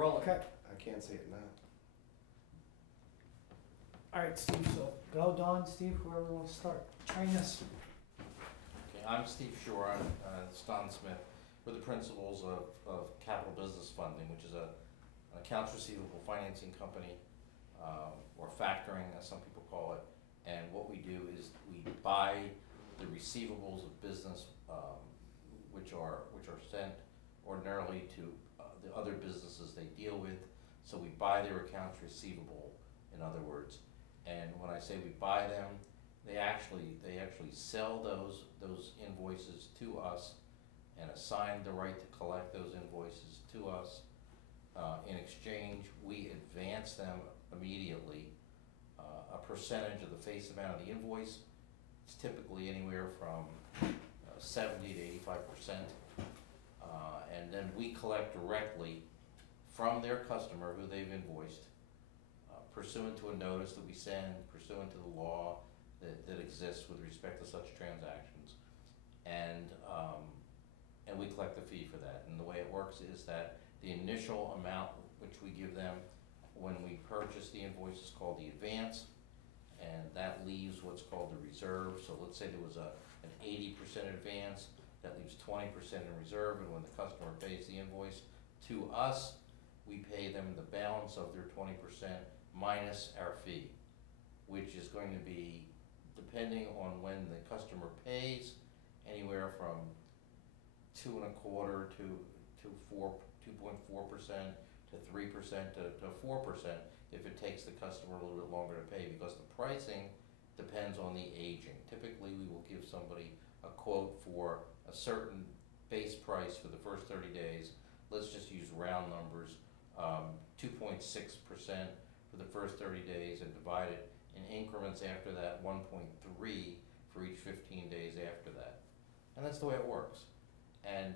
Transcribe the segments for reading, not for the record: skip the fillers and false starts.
rolling. Okay. I can't see it now. All right, Steve, so go, Don, Steve, whoever wants to start. Train us. Okay, I'm Steve Shore, I'm Don Smith. We're the principals of Capital Business Funding, which is an accounts receivable financing company, or factoring, as some people call it. And what we do is we buy the receivables of business, which are sent ordinarily to the other businesses they deal with. So we buy their accounts receivable, in other words. And when I say we buy them, they actually sell those invoices to us and assign the right to collect those invoices to us. In exchange, we advance them immediately a percentage of the face amount of the invoice. It's typically anywhere from 70 to 85%. And then we collect directly from their customer who they've invoiced, pursuant to a notice that we send, pursuant to the law that exists with respect to such transactions. And we collect the fee for that. And the way it works is that the initial amount which we give them when we purchase the invoice is called the advance, and that leaves what's called the reserve. So let's say there was an 80% advance, that leaves 20% in reserve, and when the customer pays the invoice to us, we pay them the balance of their 20% minus our fee, which is going to be, depending on when the customer pays, anywhere from 2.25% to 2.4% to 3% to 4% if it takes the customer a little bit longer to pay, because the pricing depends on the aging. Typically, we will give somebody a quote for a certain base price for the first 30 days. Let's just use round numbers, 2.6% for the first 30 days, and divide it in increments after that, 1.3 for each 15 days after that. And that's the way it works. And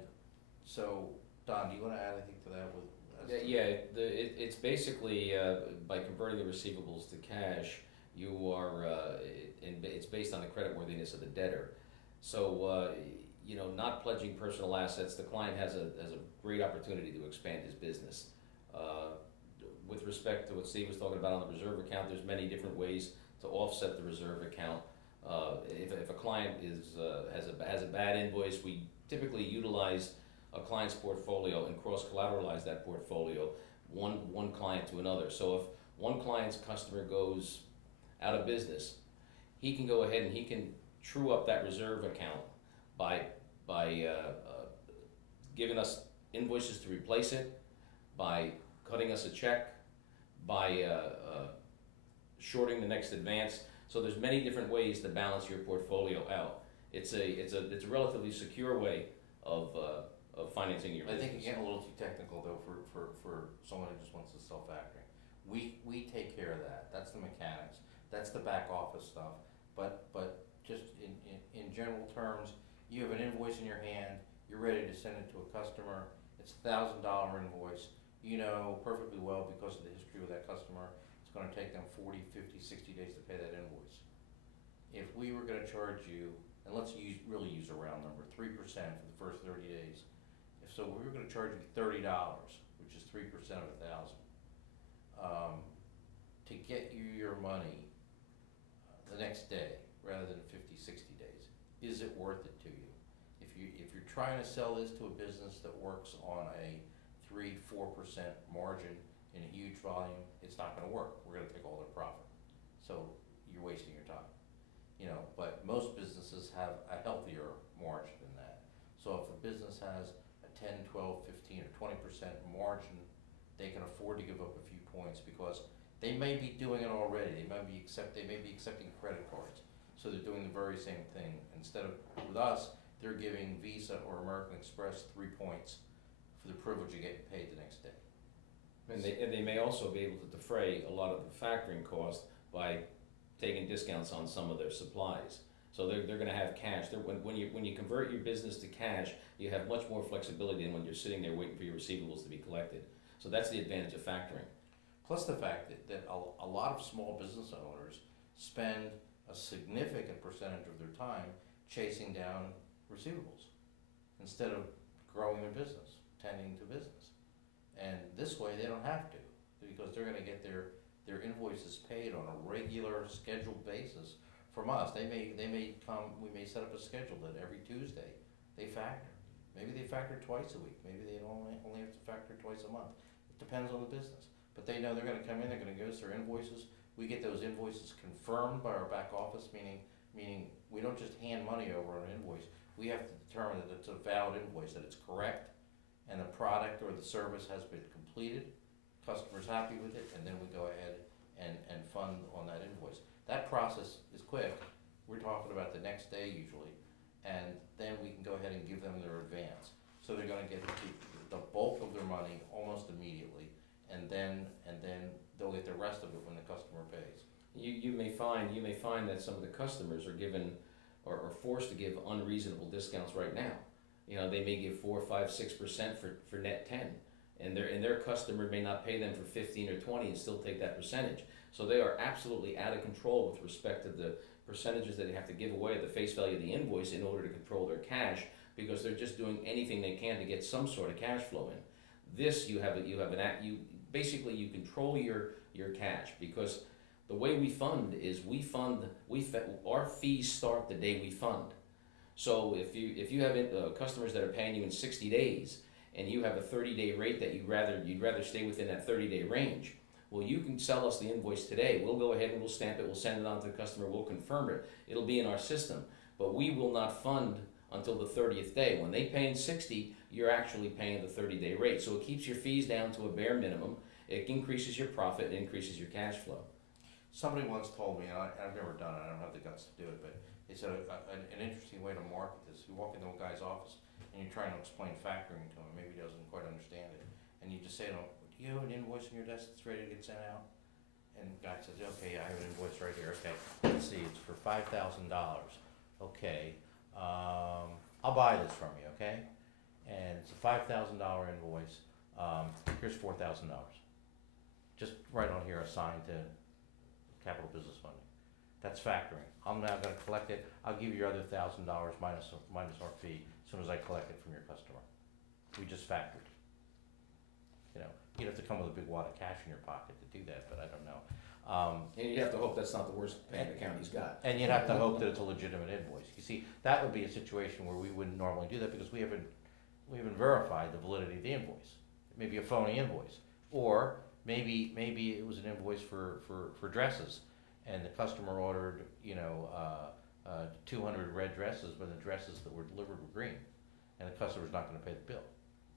so, Don, do you want to add anything to that? It's basically by converting the receivables to cash, you are, it's based on the creditworthiness of the debtor. So, not pledging personal assets, the client has a great opportunity to expand his business. With respect to what Steve was talking about on the reserve account, there's many different ways to offset the reserve account. If a client has a bad invoice, we typically utilize a client's portfolio and cross-collateralize that portfolio, one client to another. So if one client's customer goes out of business, he can go ahead and he can true up that reserve account by giving us invoices to replace it, by cutting us a check, by shorting the next advance. So there's many different ways to balance your portfolio out. It's a relatively secure way of financing your business. I think you're getting a little too technical though for someone who just wants to sell factoring. We take care of that. That's the mechanics. That's the back office stuff. But just in general terms, you have an invoice in your hand, you're ready to send it to a customer, it's $1,000 invoice. You know perfectly well, because of the history of that customer, it's going to take them 40, 50, 60 days to pay that invoice. If we were going to charge you, and let's really use a round number, 3% for the first 30 days. So we were going to charge you $30, which is 3% of 1,000, to get you your money the next day rather than 50, 60 days. Is it worth it to you? If you're trying to sell this to a business that works on a 3-4% margin in a huge volume, it's not going to work. We're going to take all their profit. So you're wasting your time. But most businesses have a healthier margin than that. So if a business has a 10, 12, 15, or 20% margin, they can afford to give up a few points because they may be doing it already. They may be accepting credit cards. So they're doing the very same thing. Instead of, with us, they're giving Visa or American Express 3 points for the privilege of getting paid the next day. And they may also be able to defray a lot of the factoring cost by taking discounts on some of their supplies. So they're going to have cash. When you convert your business to cash, you have much more flexibility than when you're sitting there waiting for your receivables to be collected. So that's the advantage of factoring. Plus the fact that a lot of small business owners spend a significant percentage of their time chasing down receivables instead of growing their business, tending to business. And this way, they don't have to, because they're gonna get their invoices paid on a regular scheduled basis from us. They may come, we may set up a schedule that every Tuesday they factor. Maybe they factor twice a week, maybe they only have to factor twice a month. It depends on the business. But they know they're gonna come in, they're gonna give us their invoices. We get those invoices confirmed by our back office, meaning we don't just hand money over on an invoice. We have to determine that it's a valid invoice, that it's correct, and the product or the service has been completed, customer's happy with it, and then we go ahead and fund on that invoice. That process is quick. We're talking about the next day usually, and then we can go ahead and give them their advance. So they're gonna get the bulk of their money almost immediately, and then they'll get the rest of it when the customer pays. You may find that some of the customers are given or forced to give unreasonable discounts right now. You know, they may give 4, 5, 6% for net 10, and their customer may not pay them for 15 or 20 and still take that percentage. So they are absolutely out of control with respect to the percentages that they have to give away at the face value of the invoice in order to control their cash, because they're just doing anything they can to get some sort of cash flow in. This you basically you control your cash, because the way we fund is our fees start the day we fund. So if you have customers that are paying you in 60 days and you have a 30-day rate that you'd rather stay within that 30-day range, well, you can sell us the invoice today. We'll go ahead and we'll stamp it, we'll send it on to the customer, we'll confirm it. It'll be in our system, but we will not fund until the 30th day. When they pay in 60, you're actually paying the 30-day rate. So it keeps your fees down to a bare minimum. It increases your profit, it increases your cash flow. Somebody once told me, and I've never done it, I don't have the guts to do it, but it's an interesting way to market this. You walk into a guy's office and you're trying to explain factoring to him, maybe he doesn't quite understand it, and you just say to him, do you have an invoice on your desk that's ready to get sent out? And the guy says, okay, I have an invoice right here, okay, let's see, it's for $5,000, okay, I'll buy this from you, okay? And it's a $5,000 invoice, here's $4,000. Just right on here assigned to Capital Business Funding. That's factoring. I'm now gonna collect it, I'll give you your other $1,000 minus our fee as soon as I collect it from your customer. We just factored. You know, you'd have to come with a big wad of cash in your pocket to do that, but I don't know. And you have to hope that's not the worst bank account he's got. And you'd have to hope that it's a legitimate invoice. You see, that would be a situation where we wouldn't normally do that because we haven't verified the validity of the invoice. It may be a phony invoice, or maybe it was an invoice for dresses, and the customer ordered 200 red dresses, but the dresses that were delivered were green, and the customer's not going to pay the bill.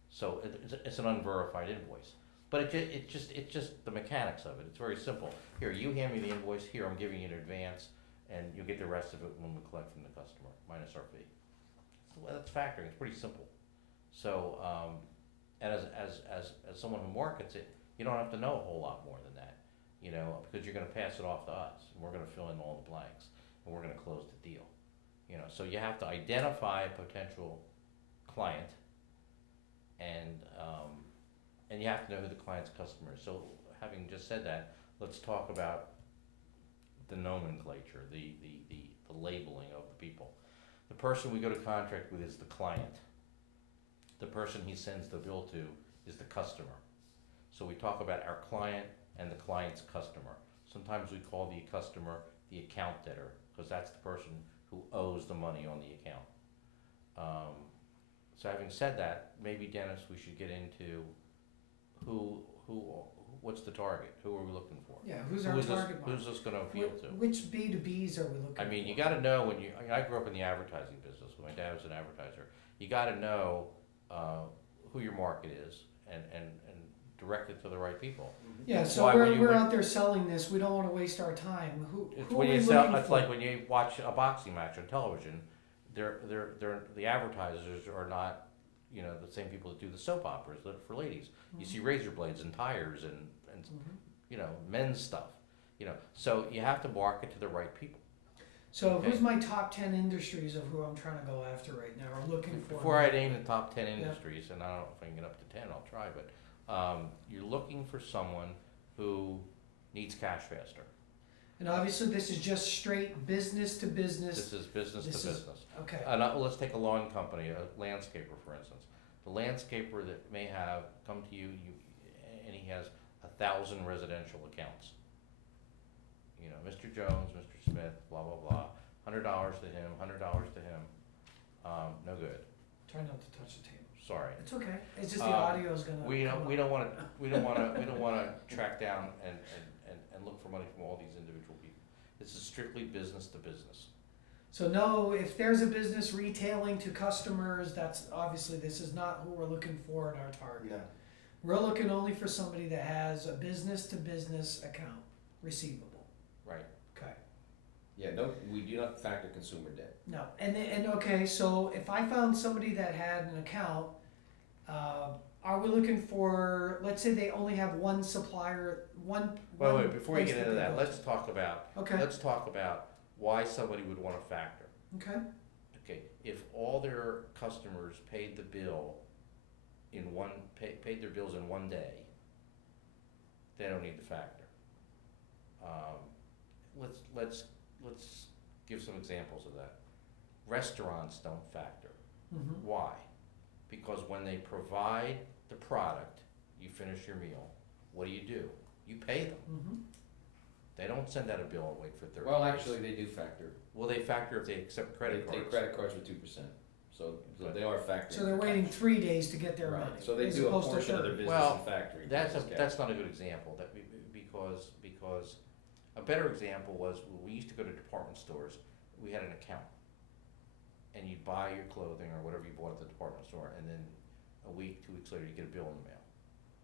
So it's an unverified invoice. But it's just the mechanics of it. It's very simple. Here, you hand me the invoice. Here, I'm giving you an advance, and you'll get the rest of it when we collect from the customer, minus our fee. So that's factoring. It's pretty simple. So, and as someone who markets it, you don't have to know a whole lot more than that, because you're going to pass it off to us, and we're going to fill in all the blanks, and we're going to close the deal. So you have to identify a potential client, and you have to know who the client's customer is. So having just said that, let's talk about the nomenclature, the labeling of the people. The person we go to contract with is the client. The person he sends the bill to is the customer. So we talk about our client and the client's customer. Sometimes we call the customer the account debtor, because that's the person who owes the money on the account. So having said that, maybe Dennis, we should get into what's the target? Who are we looking for? Yeah, who's our target market? Who's this going to appeal to? Which B2Bs are we looking for? I mean, you got to know I grew up in the advertising business. My dad was an advertiser. You got to know who your market is and direct it to the right people. Yeah, so we're out there selling this. We don't want to waste our time. Who are we looking for? It's like when you watch a boxing match on television. The advertisers are not, the same people that do the soap operas for ladies. Mm-hmm. You see razor blades and tires and men's stuff. So you have to market to the right people. So okay. Who's my top 10 industries of who I'm trying to go after right now or looking for? Before I name the top 10 industries, and I don't know if I can get up to 10, I'll try, but you're looking for someone who needs cash faster. And obviously this is just straight business to business. This is business to business. Okay. Let's take a lawn company, a landscaper for instance. The landscaper that may have come to you, he has 1,000 residential accounts. You know, Mr. Jones, Mr. Smith, blah, blah, blah, $100 to him, $100 to him, no good, Try not to touch the table. sorry. It's okay, it's just the Um, audio is gonna. We come don't up. wanna track down and look for money from all these individual people. This is strictly business to business. So no, if there's a business retailing to customers, that's obviously, this is not who we're looking for in our target. No. We're looking only for somebody that has a business to business account receivable. Right. Okay. Yeah, no, we do not factor consumer debt. No, and okay, so if I found somebody that had an account, are we looking for, let's say they only have one supplier, one. Wait, before we place get into they that, go let's to? talk about, Okay, why somebody would wanna factor. okay, Okay, if all their customers paid the bill in paid their bills in one day, they don't need to factor. Let's give some examples of that. Restaurants don't factor. mhm, Why? Because when they provide the product, you finish your meal, what do? You pay them. mhm. They don't send out a bill and wait for 30 Well, days. actually, they do factor. Well, they factor if they accept credit They cards. take credit cards with 2%, so they are factoring. So they're for waiting cash. 3 days to get their Right, money. so they as do a opposed to portion of their 30. business Well, in factoring. That's not a good example, because a better example was, when we used to go to department stores, we had an account. And you'd buy your clothing or whatever you bought at the department store, and then a week, 2 weeks later, you get a bill in the mail.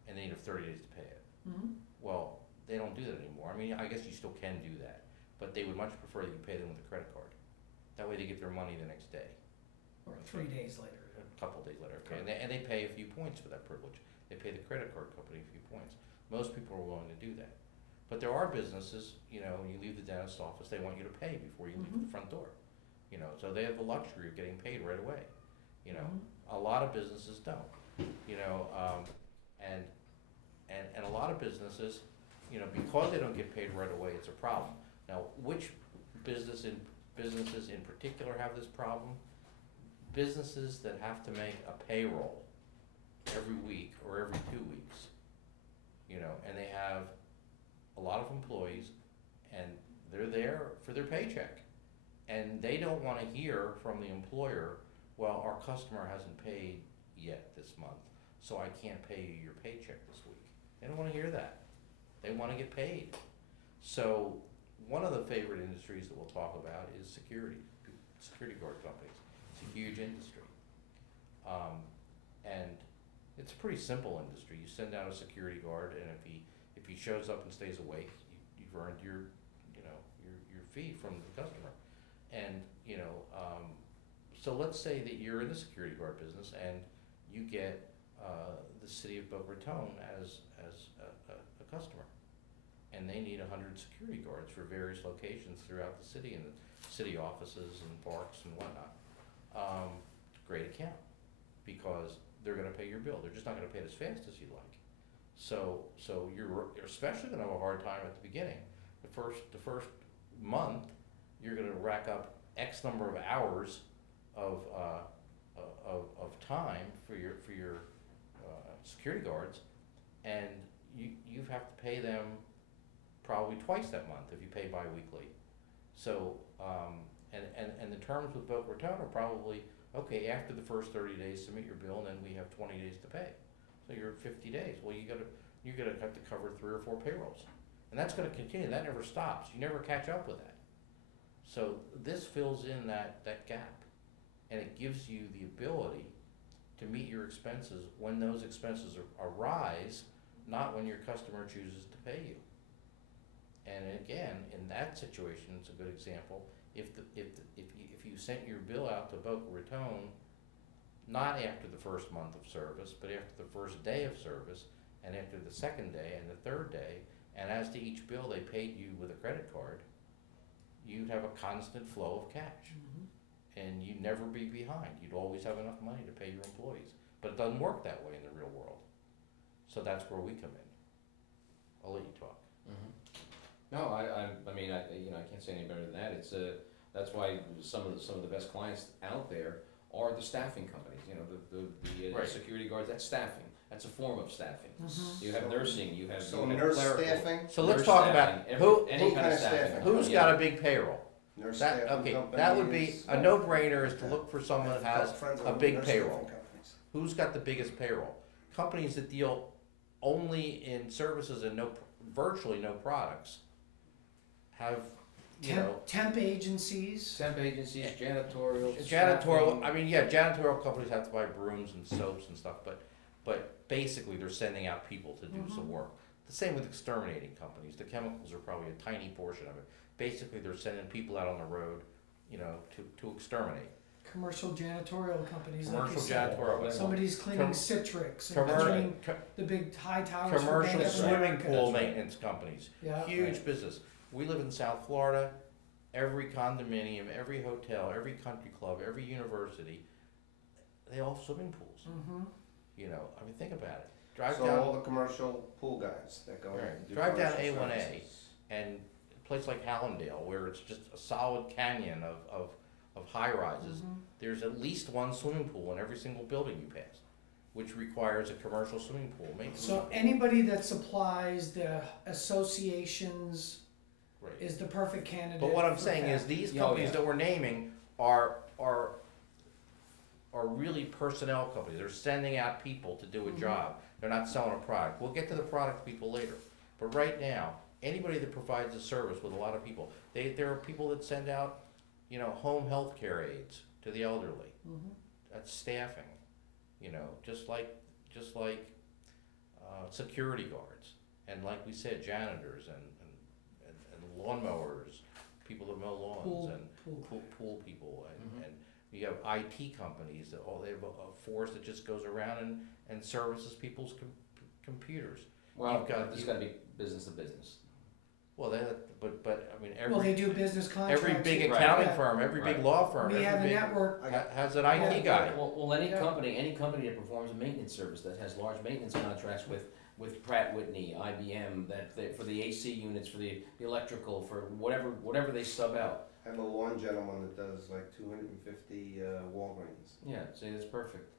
And then you'd have 30 days to pay it. Mhm. Well, they don't do that anymore. I mean, I guess you still can do that, but they would much prefer that you pay them with a credit card. That way they get their money the next day, Or 3 days later. a couple of days later, okay? And they pay a few points for that privilege. They pay the credit card company a few points. Most people are willing to do that. But there are businesses, you know, when you leave the dentist's office, they want you to pay before you leave Mhm. the front door. You know, so they have the luxury of getting paid right away, you know? Mhm. A lot of businesses don't, you know, and a lot of businesses, you know, because they don't get paid right away, it's a problem. Now, which businesses in particular have this problem? Businesses that have to make a payroll every week or every 2 weeks, you know, and they have a lot of employees, and they're there for their paycheck. And they don't wanna hear from the employer, well, our customer hasn't paid yet this month, so I can't pay you your paycheck this week. They don't wanna hear that. They wanna get paid. So, one of the favorite industries that we'll talk about is security guard companies. It's a huge industry. And it's a pretty simple industry. You send out a security guard, and if he shows up and stays awake, you've earned your fee from the customer. And, you know, so let's say that you're in the security guard business and you get, the city of Boca Raton as a customer. And they need 100 security guards for various locations throughout the city, and the city offices and parks and whatnot. Great account, because they're gonna pay your bill. They're just not gonna pay it as fast as you'd like. So you're especially gonna have a hard time at the beginning. The first month, you're gonna rack up X number of hours of time for your security guards, and you have to pay them probably twice that month if you pay bi-weekly. So, and the terms with Boca Raton are probably, okay, after the first 30 days, submit your bill, and then we have 20 days to pay. So you're at 50 days. Well, you're gonna have to cover 3 or 4 payrolls. And that's gonna continue, that never stops, you never catch up with that. So this fills in that gap, and it gives you the ability to meet your expenses when those expenses arise, not when your customer chooses to pay you. And again, in that situation, it's a good example, if you sent your bill out to Boca Raton, not after the first month of service, but after the first day of service, and after the second day and the third day, and as to each bill they paid you with a credit card, you'd have a constant flow of cash. Mhm. And you'd never be behind, you'd always have enough money to pay your employees. But it doesn't work that way in the real world. So that's where we come in. I'll let you talk. No, I mean, you know, I can't say any better than that. It's that's why some of the best clients out there are the staffing companies. You know, the Right. security guards. That's staffing. That's a form of staffing. Mhm. You have So- nursing, you have, So you have nurse clerical. staffing, So let's Nurse talk staffing, about every- who, any kind of staffing. who's yeah. got a big payroll? nurse That, staffing okay, companies. that would be, a no-brainer is to look for someone that has Friends a own big nurse staffing payroll. companies. Who's got the biggest payroll? Companies that deal only in services and virtually no products have, you know, Temp agencies. Temp agencies, janitorial, janitorial, staffing. I mean, yeah, janitorial companies have to buy brooms and soaps and stuff, but basically they're sending out people to do some work. The same with exterminating companies, the chemicals are probably a tiny portion of it. Basically, they're sending people out on the road, you know, to exterminate. Commercial janitorial companies. like you Commercial said. janitorial. Somebody's cleaning Com- Citrix and Commercial, cleaning the big high towers for commercial Bank of swimming America. pool maintenance companies, Yeah. huge business. We live in South Florida, every condominium, every hotel, every country club, every university, they all have swimming pools. Mm-hmm. You know, I mean, think about it. Drive So down, all the commercial pool guys that go in Right. and do Drive down commercial A1A. services. and a place like Hallandale, where it's just a solid canyon of high rises, there's at least one swimming pool in every single building you pass, which requires a commercial swimming pool maintenance. So anybody that supplies the associations Right. is the perfect candidate. But what I'm for saying is that. these Oh, companies yeah. that we're naming are really personnel companies. They're sending out people to do a job. They're not selling a product. We'll get to the product people later. But right now, anybody that provides a service with a lot of people, there are people that send out, you know, home health care aides to the elderly. That's staffing, you know, just like security guards, and like we said, janitors and lawnmowers, people that mow lawns, Pool- and pool. pool people, Mhm. and you have IT companies that they have a force that just goes around and services people's computers. Well, You've got- it's gotta be business to business. Well, but I mean, Well, they every do business contracts. big with- accounting yeah. firm, every big Right. law firm, We have a every big network. has an IT guy. Well, any Yeah. company that performs a maintenance service, that has large maintenance contracts with Pratt Whitney, IBM, for the AC units, for the electrical, for whatever they sub out. I have a lawn gentleman that does like 250 Walgreens. Yeah, see, that's perfect.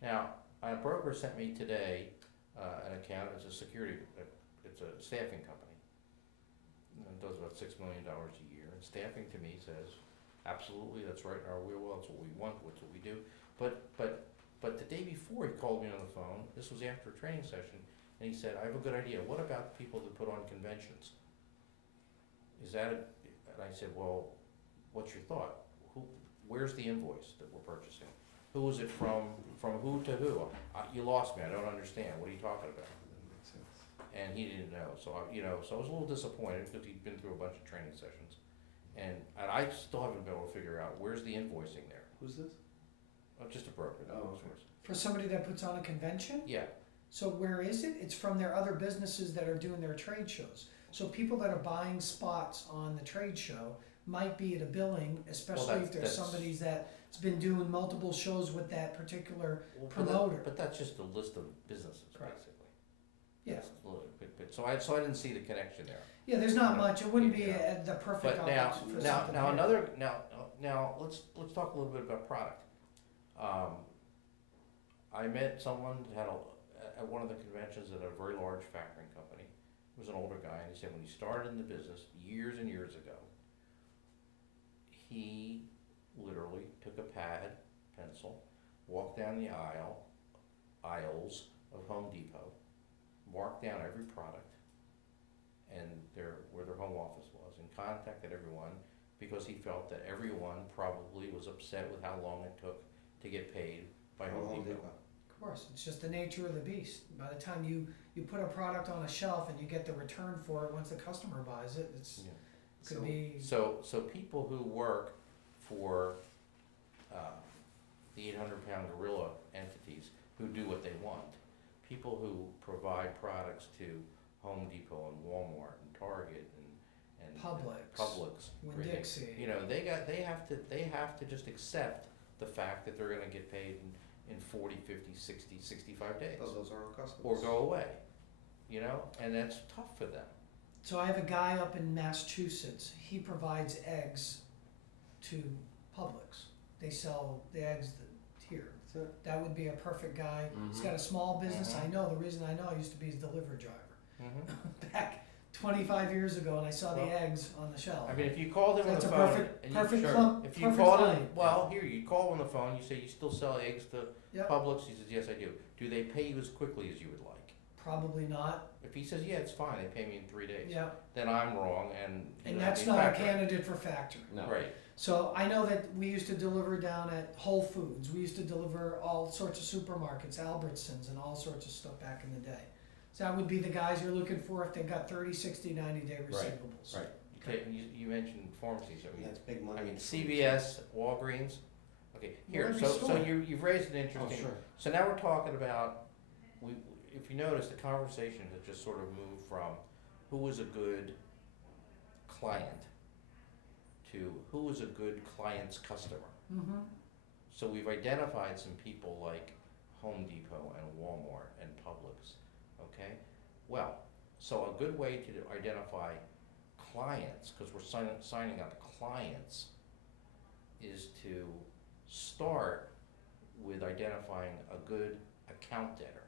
Now, a broker sent me today an account. It's a security, it's a staffing company. And it does about $6 million a year. And staffing to me says, absolutely, that's right in our wheelhouse. That's what we want. That's what we do. But the day before, he called me on the phone. This was after a training session, and he said, "I have a good idea. What about people that put on conventions? Is that?" And I said, "Well, what's your thought? Where's the invoice that we're purchasing? Who is it from? From who to who? You lost me. I don't understand. What are you talking about?" That makes sense. And he didn't know. So I was a little disappointed because he'd been through a bunch of training sessions, and I still haven't been able to figure out where's the invoicing there. Who's this? Just a broker. Oh, okay. For somebody that puts on a convention? Yeah. So where is it? It's from their other businesses that are doing their trade shows. So people that are buying spots on the trade show might be at a billing, especially if there's that's- somebody that's been doing multiple shows with that particular Well, promoter. But that's just a list of businesses, Correct. basically. Yeah. That's a little bit- so I didn't see the connection there. Yeah, there's not much. It wouldn't be Yeah. the perfect But now, option for now, something now here. another, now, let's talk a little bit about product. I met someone that at one of the conventions at a very large factoring company. He was an older guy, and he said when he started in the business years and years ago, he literally took a pad, pencil, walked down the aisles of Home Depot, marked down every product, and where their home office was, and contacted everyone because he felt that everyone probably was upset with how long it took to get paid by Home Depot. Of course, it's just the nature of the beast. By the time you put a product on a shelf and you get the return for it once the customer buys it, it's Yeah. could So- be. So people who work for the 800-pound gorilla entities who do what they want, people who provide products to Home Depot and Walmart and Target and Publix, Winn-Dixie. you know, they have to just accept the fact that they're going to get paid in 40, 50, 60, 65 days, Those are our customers. or go away, you know, and that's tough for them. So I have a guy up in Massachusetts. He provides eggs to Publix. They sell the eggs here. Sure. that would be a perfect guy. He's Mhm. got a small business. Mhm. I know, the reason I know, I used to be his delivery driver Mhm. back 25 years ago, and I saw the Well, eggs on the shelf. I mean, if you called him on That's the a phone, perfect- and you, perfect sure, clump- if you perfect called him, client. well, here, you call on the phone, you say, you still sell eggs to Yep. Publix? He says, yes, I do. Do they pay you as quickly as you would like? Probably not. If he says, yeah, it's fine, they pay me in 3 days, Yeah, then I'm wrong, and. you and know, that's the not a factory. candidate for factory. No. Right, So I know that we used to deliver down at Whole Foods. We used to deliver all sorts of supermarkets, Albertsons, and all sorts of stuff back in the day. So that would be the guys you're looking for if they've got 30, 60, 90-day receivables. right. You mentioned pharmacies, I mean, That's big money. I mean, CVS, Walgreens, okay, here, every so store. you've raised an Oh, interesting. sure. So now we're talking about, if you notice, the conversation has just sort of moved from who is a good client to who is a good client's customer. Mm-hmm. So we've identified some people like Home Depot and Walmart and Publix, okay? Well, so a good way to identify clients, because we're signing up clients, is to start with identifying a good account debtor,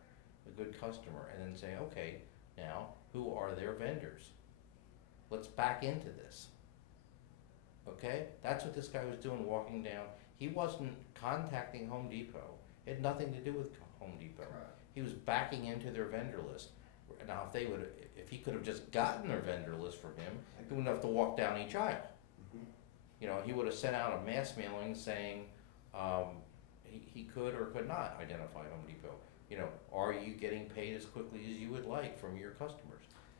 a good customer, and then say, okay, now, who are their vendors? Let's back into this. Okay? That's what this guy was doing walking down. He wasn't contacting Home Depot. It had nothing to do with Home Depot. He was backing into their vendor list. Now, if he could have just gotten their vendor list from him, he wouldn't have to walk down each aisle. Mhm. You know, he would have sent out a mass mailing saying, he could or could not identify Home Depot. You know, are you getting paid as quickly as you would like from your customers?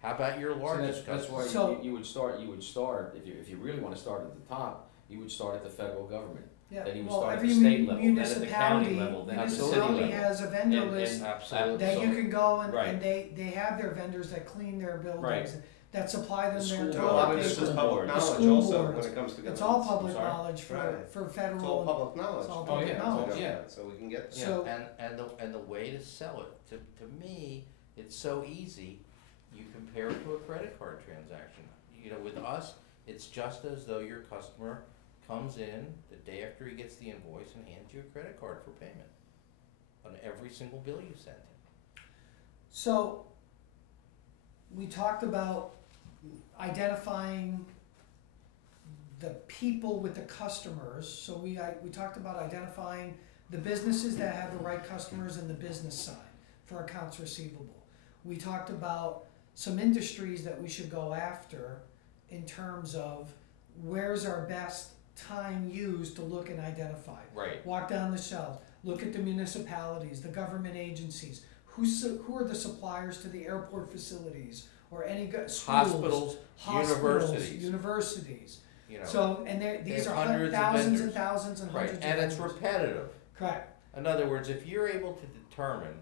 How about your So largest that's why customer? So- you would start, if you really wanna start at the top, you would start at the federal government. Yeah, Then you would well, start at every the state level, then at the county municipality, level, then at the city municipality level. has a vendor And- list Absolutely. that you so- can go and, Right. and they have their vendors that clean their buildings, Right. that supply them The their school No, a toilet lot of board, this paper. is school public board. knowledge school also boards. when it comes to government. It's all public sorry? knowledge for Right. for It's federal. all and- public knowledge. It's all Oh, public yeah, knowledge. yeah. So we can get. Yeah, So- and the way to sell it, to me, it's so easy. You compare it to a credit card transaction. You know, with us, it's just as though your customer comes in the day after he gets the invoice and hands you a credit card for payment on every single bill you send him. So, we talked about identifying the people with the customers. So we talked about identifying the businesses that have the right customers in the business side for accounts receivable. We talked about some industries that we should go after in terms of where's our best time used to look and identify. Right. Walk down the shelves, look at the municipalities, the government agencies. Who are the suppliers to the airport facilities or any schools, Hospitals, hospitals, universities. you know. So, and these have are hundreds of thousands and vendors. thousands and Right, hundreds and of it's vendors. repetitive. Correct. In other words, if you're able to determine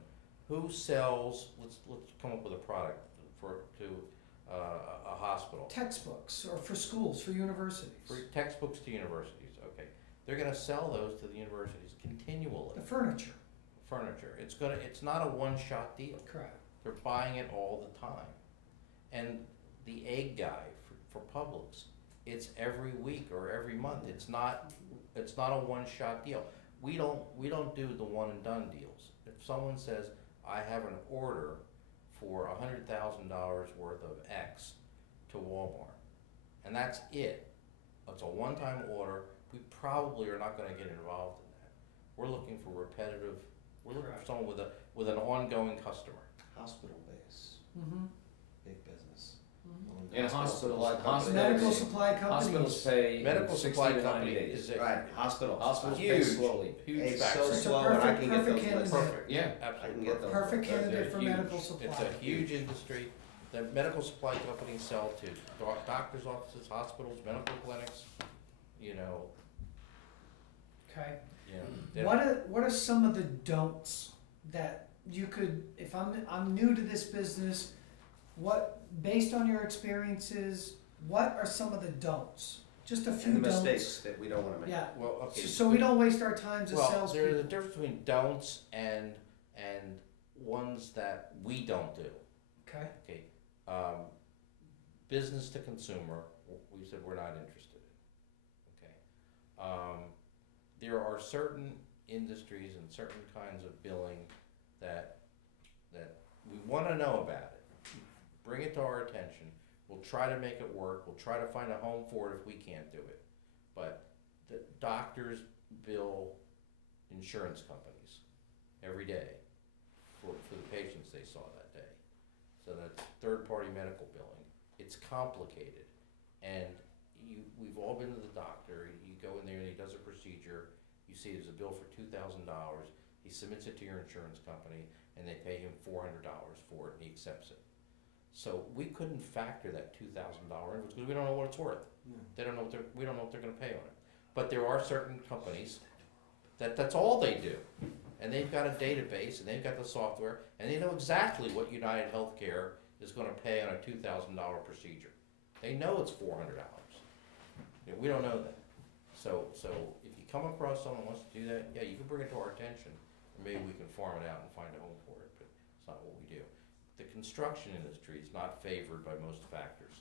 who sells, let's come up with a product to a hospital. Textbooks or for schools, for universities. For textbooks to universities, okay. They're gonna sell those to the universities continually. The furniture. Furniture, it's not a one-shot deal. Correct. They're buying it all the time. And the egg guy for Publix, it's every week or every month. It's not a one-shot deal. We don't do the one and done deals. If someone says, I have an order for $100,000 worth of X to Walmart, and that's it. It's a one-time order. We probably are not gonna get involved in that. We're looking for repetitive, we're looking for Correct. someone with an ongoing customer. Hospital base, Mm-hmm. big business. Mm-hmm. And hospitals, Medical supply companies. hospitals pay Medical 60 supply to 90 company days. is a Right, hospitals. Hospitals pay Huge. slowly. huge It's so factor. It's a slow and I perfect- can get perfect those lists. candidate. Perfect, Yeah. I can absolutely get perfect. those. Perfect They're candidate for huge. medical supply. It's a huge industry. The medical supply companies sell to doctors' offices, hospitals, medical clinics, you know, Okay. they What are some of the don'ts that you could, if I'm new to this business, based on your experiences, what are some of the don'ts? Just a few And the don'ts. mistakes that we don't wanna make. Yeah. well, okay. So we don't waste our time as Well, salespeople. there's a difference between don'ts and ones that we don't do. Okay. Okay, business to consumer, we said we're not interested in, okay? There are certain industries and certain kinds of billing that we wanna know about it. Bring it to our attention, we'll try to make it work, we'll try to find a home for it if we can't do it. But the doctors bill insurance companies every day for the patients they saw that day. So that's third-party medical billing. It's complicated, and we've all been to the doctor, you go in there and he does a procedure, you see there's a bill for $2,000, he submits it to your insurance company, and they pay him $400 for it, and he accepts it. So we couldn't factor that $2,000 invoice, because we don't know what it's worth. They don't know we don't know what they're gonna pay on it. But there are certain companies that's all they do. And they've got a database, and they've got the software, and they know exactly what United Healthcare is gonna pay on a $2,000 procedure. They know it's $400. We don't know that. So if you come across someone who wants to do that, yeah, you can bring it to our attention, and maybe we can farm it out and find a home for it, but it's not what we do. The construction industry is not favored by most factors,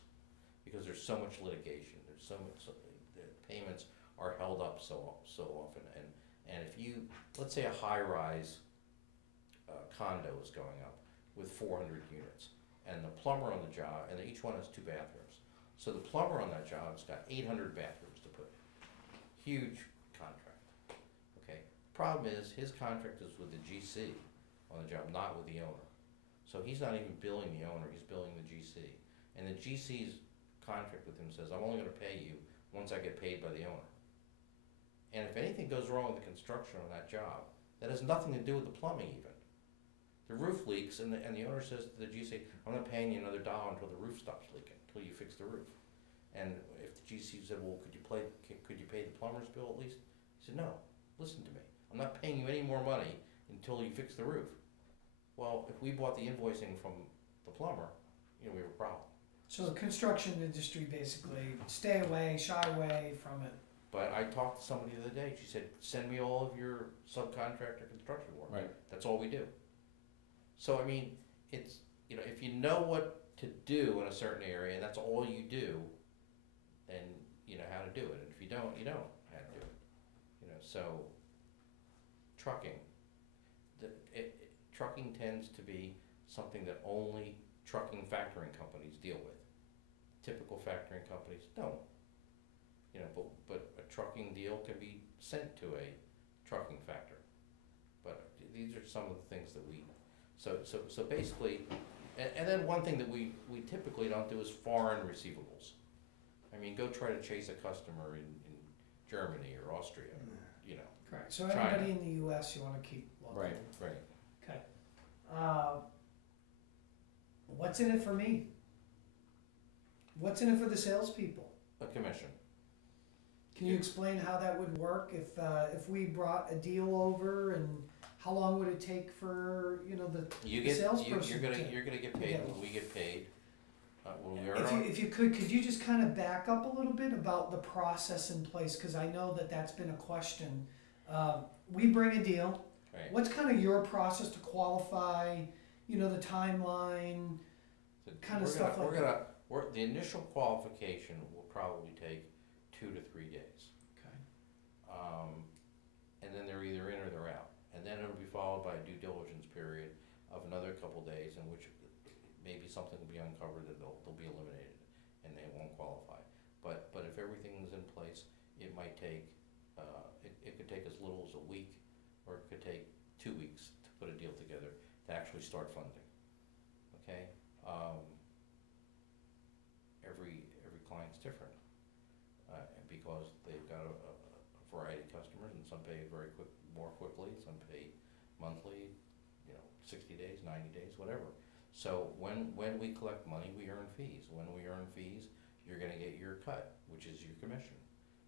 because there's so much litigation, there's so much, the payments are held up so often, and if you, let's say a high-rise condo is going up with 400 units, and the plumber on the job, and each one has 2 bathrooms, so the plumber on that job has got 800 bathrooms to put in. Huge contract, okay? Problem is, his contract is with the GC on the job, not with the owner. So he's not even billing the owner, he's billing the GC. And the GC's contract with him says, I'm only gonna pay you once I get paid by the owner. And if anything goes wrong with the construction on that job, that has nothing to do with the plumbing even. The roof leaks and the owner says to the GC, I'm not paying you another dollar until the roof stops leaking, until you fix the roof. And if the GC said, well, could you pay the plumber's bill at least? He said, no, listen to me. I'm not paying you any more money until you fix the roof. Well, if we bought the invoicing from the plumber, we have a problem. So the construction industry basically stay away, shy away from it. But I talked to somebody the other day, she said, send me all of your subcontractor construction work. Right. That's all we do. So, I mean, it's, if you know what to do in a certain area and that's all you do, then you know how to do it. And if you don't, you don't know how to do it. So, trucking. Trucking tends to be something that only trucking factoring companies deal with. Typical factoring companies don't. But a trucking deal can be sent to a trucking factor. But these are some of the things that we, so basically, and then one thing that we typically don't do is foreign receivables. I mean, go try to chase a customer in Germany or Austria, Correct. So China. everybody in the US you wanna keep local. Right. Right. Okay. What's in it for me? What's in it for the salespeople? A commission. Can you explain how that would work if we brought a deal over, and how long would it take for the salesperson? You're gonna get paid when we get paid. When we If you could you just kind of back up a little bit about the process in place, because I know that's been a question. We bring a deal. Right. What's kind of your process to qualify? The timeline. kind of stuff like that. The initial qualification will probably take 2 to 3 days. Okay. And then they're either in or they're out. And then it'll be followed by a due diligence period of another couple days in which maybe something will be uncovered that they'll be eliminated and they won't qualify. But if everything is in place, it might take, it could take as little as a week, or it could take 2 weeks to put a deal together to actually start funding. Okay? Every client's different, because they've got a variety of customers, and some pay more quickly, some pay monthly, 60 days, 90 days, whatever. So when we collect money, we earn fees. When we earn fees, you're gonna get your cut, which is your commission.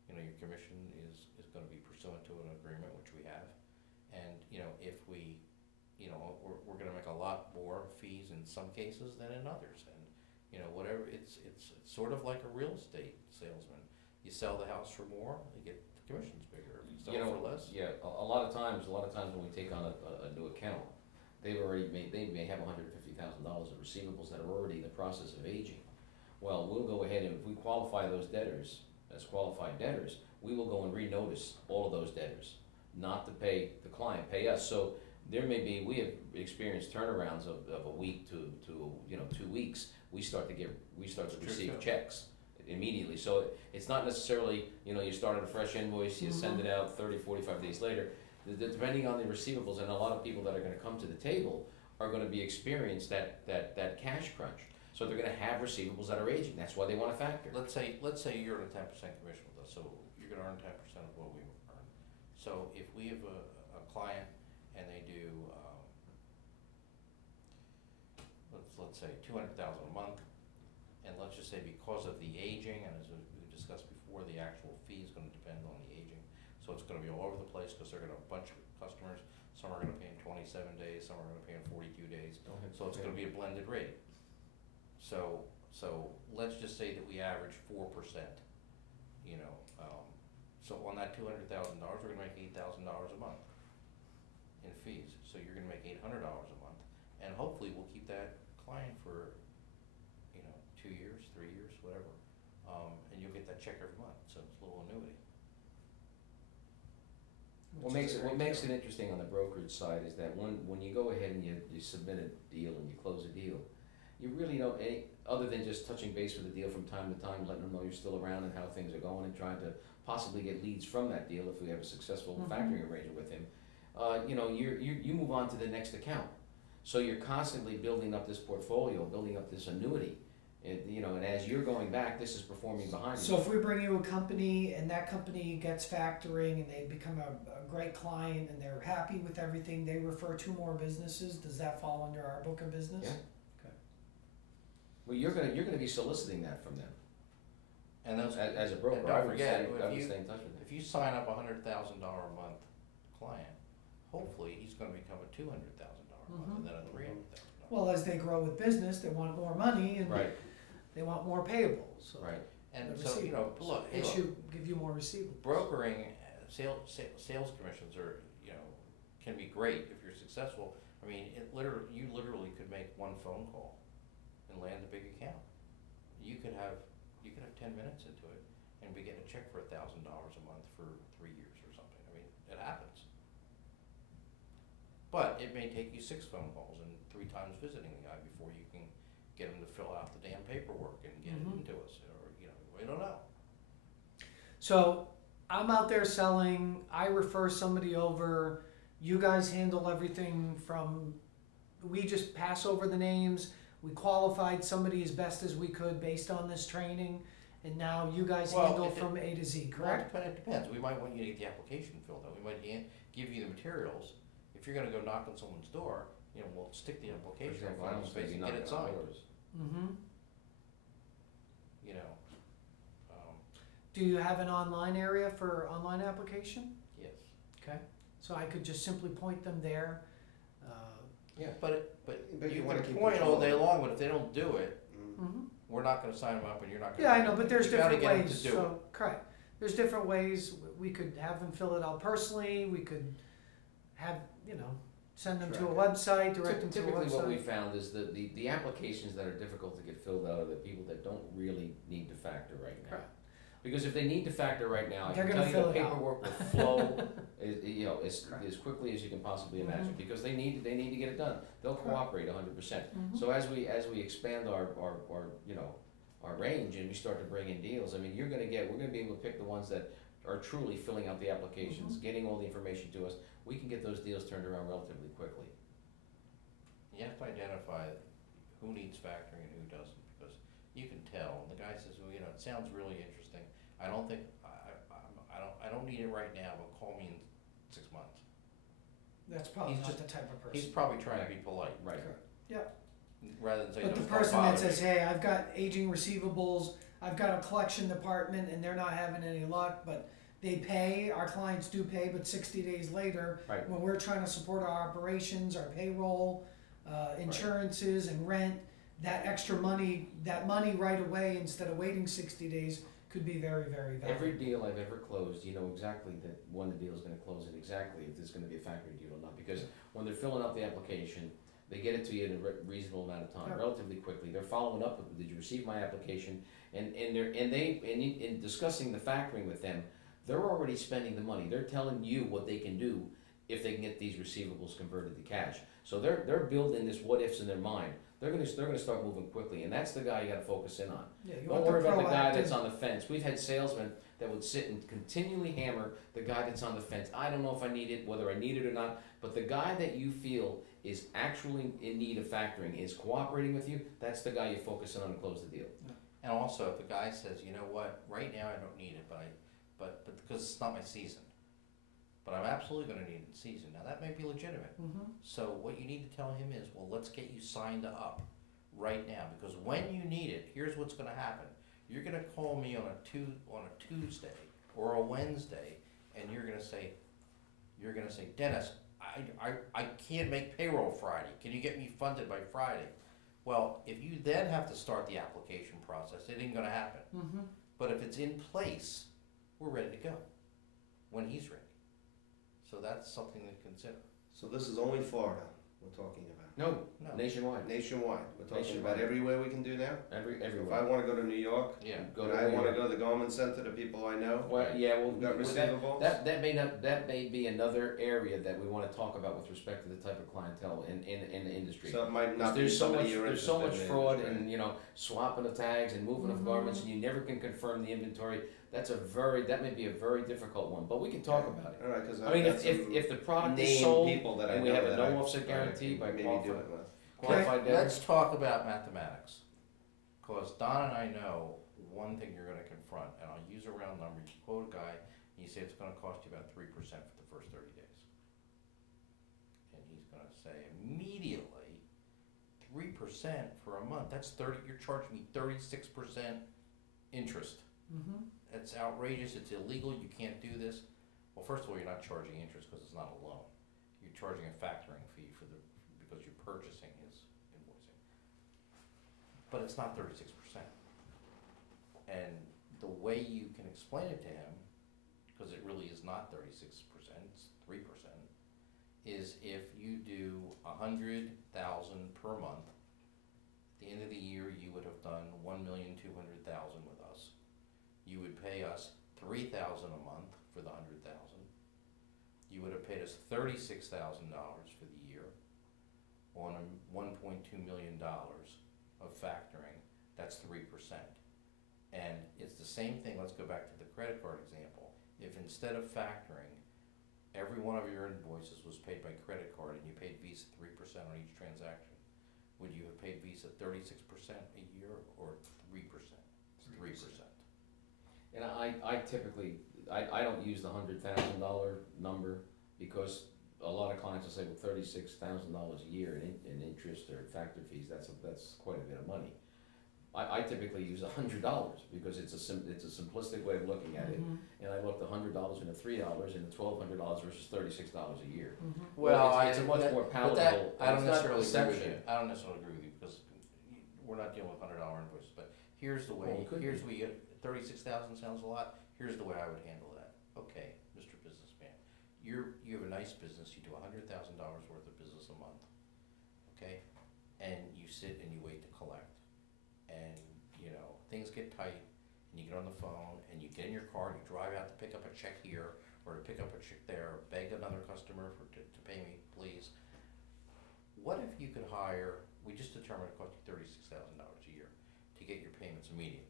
Your commission is gonna be pursuant to an agreement, which we have. And, if we, we're gonna make a lot more fees in some cases than in others. And, whatever, it's sort of like a real estate salesman. You sell the house for more, you get the commissions bigger. If you sell it for less. Yeah, a lot of times when we take on a new account, they may have $150,000 of receivables that are already in the process of aging. Well, we'll go ahead and if we qualify those debtors as qualified debtors, we will go and renotice all of those debtors. not to pay the client, pay us. So there may be, we have experienced turnarounds of a week to 2 weeks. We start to receive too. checks immediately. So it's not necessarily, you started a fresh invoice, you send it out 30, 45 days later. Depending on the receivables, and a lot of people that are gonna come to the table are gonna be experienced that cash crunch. So they're gonna have receivables that are aging. That's why they wanna factor. Let's say you're on a 10% commission with us, so you're gonna earn 10% of what we earn. So if we have a client and they do, let's say 200,000 a month, and let's just say because of the aging, and as we discussed before, the actual fee is gonna depend on the aging. So it's gonna be all over the place, because they're gonna have a bunch of customers, some are gonna pay in 27 days, some are gonna pay in 42 days, so it's gonna be a blended rate. So let's just say that we average 4%, so on that $200,000, we're gonna make $8,000 a month in fees, so you're gonna make $800 a month, and hopefully we'll keep that client for, 2 years, 3 years, whatever, and you'll get that check every month, so it's a little annuity. What makes it interesting on the brokerage side is that when you go ahead and you submit a deal and you close a deal, you really don't, other than just touching base with the deal from time to time, letting them know you're still around and how things are going, and trying to possibly get leads from that deal if we have a successful factoring arrangement with him. You move on to the next account. So you're constantly building up this portfolio, building up this annuity. And as you're going back, this is performing behind you. So if we bring you a company and that company gets factoring and they become a great client and they're happy with everything, they refer 2 more businesses, does that fall under our book of business? Yeah. Okay. Well, you're gonna be soliciting that from them. And those, As a broker, and I don't would forget, stay in touch with them. if you sign up a $100,000 a month client, hopefully he's gonna become a $200,000 a month, and then a $300,000. Well, as they grow with business, they want more money and Right, they want more payables. So right. And the so, receivables. Give you more receivables. brokering, sales commissions are, can be great if you're successful. I mean, you literally could make one phone call and land a big account. You could have 10 minutes into it and be getting a check for $1,000 a month for 3 years or something. I mean, it happens. But it may take you 6 phone calls and 3 times visiting the guy before you can get him to fill out the damn paperwork and get it into us, or, we don't know. So I'm out there selling, I refer somebody over, you guys handle everything from, we just pass over the names, we qualified somebody as best as we could based on this training, and now you guys Well, handle if it- from A to Z, Well, correct? it depends. We might want you to get the application filled out. We might give you the materials. If you're gonna go knock on someone's door, we'll stick the For application in example, I front don't of say his face you and get knock it on signed, doors. Mm-hmm. you know. Do you have an online area for online application? Yes. Okay, so I could just simply point them there. Yeah. But But you you wanna can keep point all control. day long, but if they don't do it, Mm-hmm. we're not gonna sign them up and you're not gonna. Yeah, I know, but there's You gotta different get 'em ways, to do it. so, correct. There's different ways, we could have them fill it out personally, we could have, send them to a Track website, direct them to a Typically, what we website. found is the applications that are difficult to get filled out are the people that don't really need to factor right now. Correct. Because if they need to factor right now, I They're can gonna tell you the fill it out. paperwork will flow as Correct. quickly as you can possibly imagine, Mhm. because they need to get it done. They'll Correct. cooperate 100%. Mhm. So as we expand our range and we start to bring in deals, I mean, we're gonna be able to pick the ones that are truly filling out the applications, Mhm. getting all the information to us. We can get those deals turned around relatively quickly. You have to identify who needs factoring and who doesn't, because you can tell. And the guy says, well, it sounds really interesting. I don't think, I don't need it right now, but call me in 6 months. That's probably He's not just- the type of person. He's probably trying to be polite, Right. Correct. Yeah, rather than say, but the "Don't person bother that says, me." hey, I've got aging receivables, I've got a collection department and they're not having any luck, but they pay, our clients do pay, but 60 days later, Right. when we're trying to support our operations, our payroll, insurances and rent, that extra money, right away, instead of waiting 60 days, could be very, very valuable. Every deal I've ever closed, you know exactly that when the deal is gonna close and exactly if there's gonna be a factory deal or not, because when they're filling out the application, they get it to you in a reasonable amount of time, Yeah. relatively quickly. They're following up with, did you receive my application? And in discussing the factoring with them, they're already spending the money. They're telling you what they can do if they can get these receivables converted to cash. So they're building this what ifs in their mind. They're gonna start moving quickly, and that's the guy you gotta focus in on. Yeah, you Don't want the worry about the guy proactive- that's on the fence. We've had salesmen that would sit and continually hammer the guy that's on the fence. I don't know if I need it, whether I need it or not, but the guy that you feel is actually in need of factoring, is cooperating with you, that's the guy you focus in on and close the deal. And also, if a guy says, you know what, right now I don't need it, but because it's not my season, but I'm absolutely gonna need it in season, now that may be legitimate. Mhm. So what you need to tell him is, well, let's get you signed up right now, because when you need it, here's what's gonna happen. You're gonna call me on a Tuesday or a Wednesday, and you're gonna say, Dennis, I can't make payroll Friday, can you get me funded by Friday? Well, if you then have to start the application process, it ain't gonna happen. Mhm. But if it's in place, we're ready to go, when he's ready. So that's something to consider. So this is only Florida we're talking about. No, No. nationwide, Nationwide, we're talking about Nationwide. everywhere we can do now? everywhere. If I wanna go to New York, Yeah. Go and to I New wanna York. go to the Goldman Center, the people I know, Well, yeah, well, who've got with that, receivables? that may be another area that we wanna talk about with respect to the type of clientele in the industry. So it might not be There's so much, somebody you're there's so much interested in. fraud right? and, swapping of tags and moving of Mhm. garments, and you never can confirm the inventory. That may be a very difficult one, but we can talk about it. Alright, cause I mean, I've got some if the product is named sold, people that I and we know have a that no I- offset guarantee by maybe do qualified, it with. qualified debtor. Let's talk about mathematics, cause Don and I know one thing you're gonna confront, and I'll use a round number, you quote a guy, and you say it's gonna cost you about 3% for the first 30 days. And he's gonna say immediately, 3% for a month, you're charging me 36% interest. Mhm. That's outrageous, it's illegal, you can't do this. Well, first of all, you're not charging interest because it's not a loan. You're charging a factoring fee because you're purchasing his invoicing. But it's not 36%. And the way you can explain it to him, because it really is not 36%, it's 3%, is if you do 100,000 per month, at the end of the year, you would have done 1,200,000 with us. You would pay us 3,000 a month for the 100,000. You would have paid us $36,000 for the year on a $1.2 million of factoring. That's 3%. And it's the same thing. Let's go back to the credit card example. If instead of factoring, every one of your invoices was paid by credit card and you paid Visa 3% on each transaction, would you have paid Visa 36% a year or 3%? It's 3%. And I typically, I don't use the $100,000 number, because a lot of clients will say, well, $36,000 a year in interest or factor fees, that's quite a bit of money. I typically use $100 because it's a simplistic way of looking at it, Mhm. and I look the $100 into $3 into $1,200 versus $36 a year. Mhm. Well, it's a much more but palatable. that, I it's don't not necessarily agree with deception. you. I don't necessarily agree with you because we're not dealing with $100 invoices. But here's the way. Well, it could Here's be. where you get 36,000 sounds a lot. Here's the way I would handle that. Okay, Mr. Businessman, you have a nice business. You do $100,000 worth of business a month. Okay, and you sit and you wait to collect, and things get tight, and you get on the phone, and you get in your car, and you drive out to pick up a check here or to pick up a check there, or beg another customer to pay me, please. What if you could hire? We just determined it cost you $36,000 a year to get your payments immediately.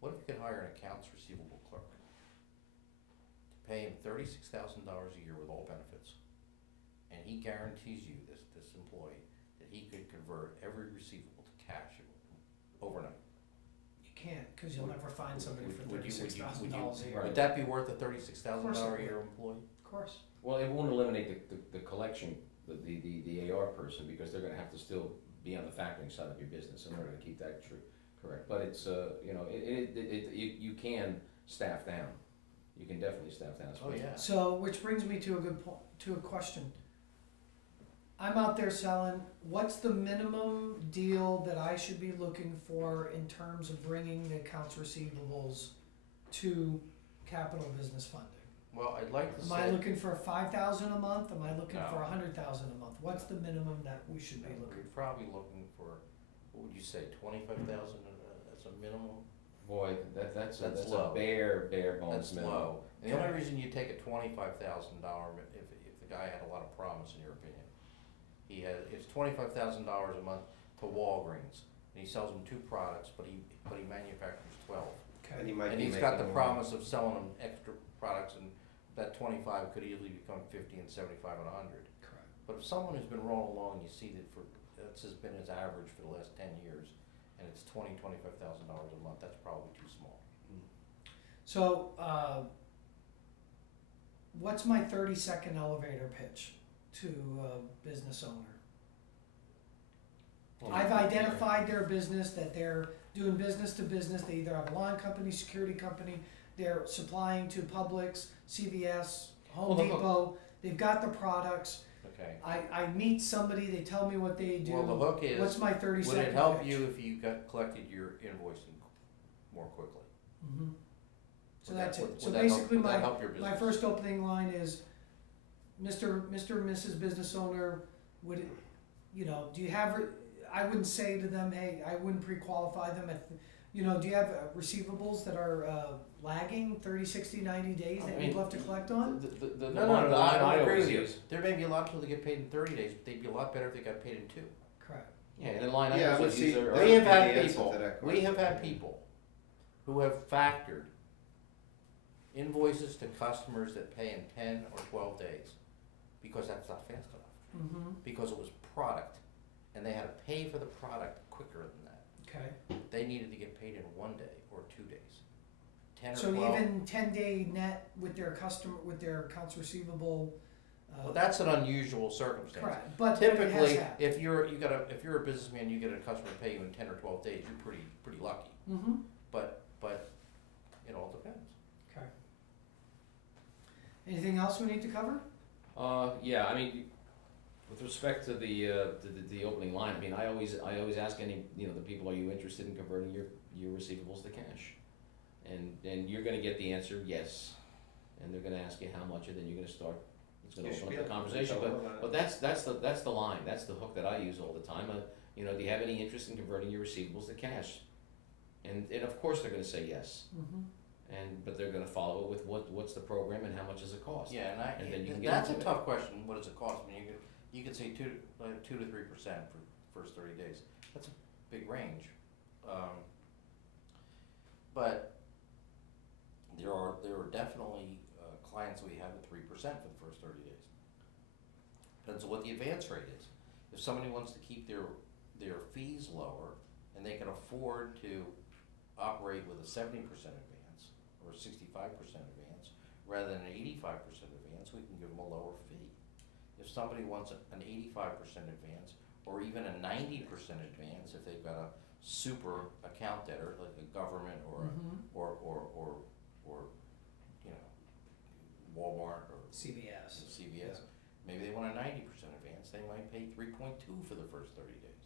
What if you could hire an accounts receivable clerk to pay him $36,000 a year with all benefits, and he guarantees you, this employee, that he could convert every receivable to cash overnight? You can't, because you'll never find somebody for Would you- $36,000 a year. Would that be worth a $36,000 a year employee? Of course. Well, it won't eliminate the collection, the AR person, because they're gonna have to still be on the factoring side of your business in order to keep that true, correct. But it's, you can staff down. You can definitely staff down. Oh, yeah. So, which brings me to a good point, to a question. I'm out there selling, what's the minimum deal that I should be looking for in terms of bringing the accounts receivables to capital business funding? Well, I'd like to Am say. I looking for 5,000 a month? Am I looking for No. 100,000 a month? What's the minimum that we should be looking We're probably looking for, what would you say, 25,000 as a minimum? Boy, that's That's a low. bare bones That's minimum. low. And the only reason you take a $25,000, if the guy had a lot of promise, in your opinion, it's $25,000 a month to Walgreens, and he sells them 2 products, but he manufactures 12. Okay. And he might And be he's got the making more. promise of selling them extra products, and that 25 could easily become 50 and 75 and 100. Correct. But if someone who's been rolling along, you see that that's has been his average for the last 10 years, and it's $25,000 a month, that's probably too small. So, what's my 30-second elevator pitch to a business owner? I've identified their business, that they're doing business to business. They either have a lawn company, security company, they're supplying to Publix, CVS, Home Well, the Depot. They've got the products. Okay. I meet somebody, they tell me what they do. Well, the hook is, What's my 30-second would it help pitch? you if you collected your invoicing more quickly? Mhm. So Would that's that- it. would So that help- basically, would that my help your business? first opening line is, Mr. and Mrs. Business Owner, would it, do you have, I wouldn't say to them, hey, I wouldn't pre-qualify them at, do you have receivables that are lagging 30, 60, 90 days I that mean, you'd love to collect on? The No, line I I agree always with you. use. There may be a lot of people that get paid in 30 days, but they'd be a lot better if they got paid in 2. Correct. Yeah, the line I Yeah, always but use see, are. We have the had answer people, to that we have question. had people who have factored invoices to customers that pay in 10 or 12 days, because that's not fast enough, Mm-hmm. because it was product, and they had to pay for the product quicker than that. Okay. They needed to get paid in 1 day or 2 days. 10 or So 12. even 10-day net with their accounts receivable. Well, that's an unusual circumstance. Correct. But Typically, it has happened. if you're a businessman, you get a customer to pay you in 10 or 12 days, you're pretty lucky. Mm-hmm. But it all depends. Okay. Anything else we need to cover? Yeah, I mean, with respect to the opening line, I mean, I always ask the people, are you interested in converting your receivables to cash? And you're gonna get the answer, yes. And they're gonna ask you how much, and then you're gonna start, it's gonna open up the conversation, but that's the line, that's the hook that I use all the time. Do you have any interest in converting your receivables to cash? And of course they're gonna say yes. Mm-hmm. But they're gonna follow it with what's the program and how much does it cost? Yeah, And then you can get that's a into it. tough question. What does it cost? I mean, you could say 2 to 3% for first 30 days. That's a big range. But there are definitely clients we have at 3% for the first 30 days. Depends on what the advance rate is. If somebody wants to keep their fees lower and they can afford to operate with a 70% advance or a 65% advance rather than an 85% advance, we can give them a lower fee. If somebody wants an 85% advance or even a 90% advance, if they've got a super account debtor like a government or Walmart or CVS. CVS, maybe they want a 90% advance. They might pay 3.2 for the first 30 days.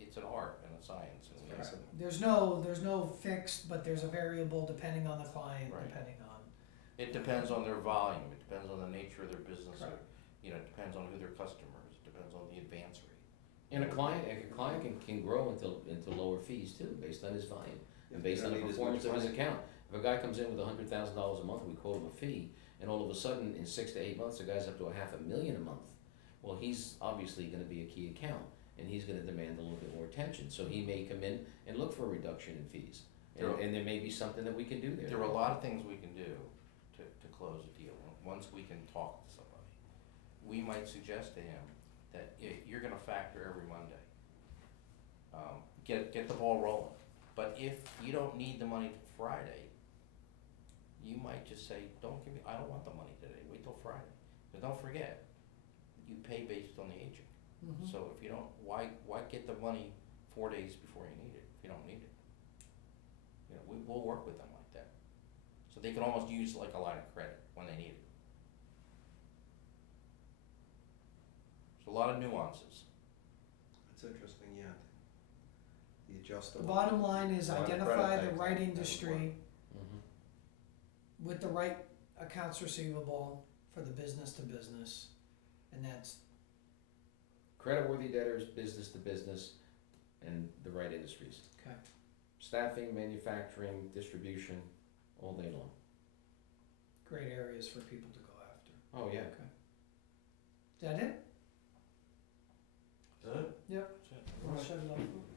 It's an art and a science, and we have Correct. some. There's no fixed, but there's a variable depending on the client, Right. depending on. It depends on their volume. It depends on the nature of their business. Or, Correct. it depends on who their customer is. It depends on the advance rate. And a client can grow into lower fees too, based on his volume and based on the performance of his account. If a guy comes in with $100,000 a month, we quote him a fee, and all of a sudden in 6 to 8 months, the guy's up to $500,000 a month. Well, he's obviously going to be a key account, and he's going to demand a little bit more attention. So he may come in and look for a reduction in fees, and there may be something that we can do there. There are a lot of things we can do to close a deal. Once we can talk to somebody, we might suggest to him that you're going to factor every Monday. Get the ball rolling. But if you don't need the money till Friday, you might just say, I don't want the money today, wait till Friday. But don't forget, you pay based on the aging. Mm-hmm. So if you don't, why get the money 4 days before you need it, if you don't need it? We'll work with them like that. So they can almost use like a line of credit when they need it. So a lot of nuances. That's interesting, yeah. The The adjustable. bottom line is Line of identify credit, the thanks, right that would industry Mhm. with the right accounts receivable for the business to business, and that's Creditworthy debtors, business to business, and the right industries. okay. Staffing, manufacturing, distribution, all day long. Great areas for people to go after. Oh, yeah. Is that it? Is that it? Yep. That's it. Wanna shut it off?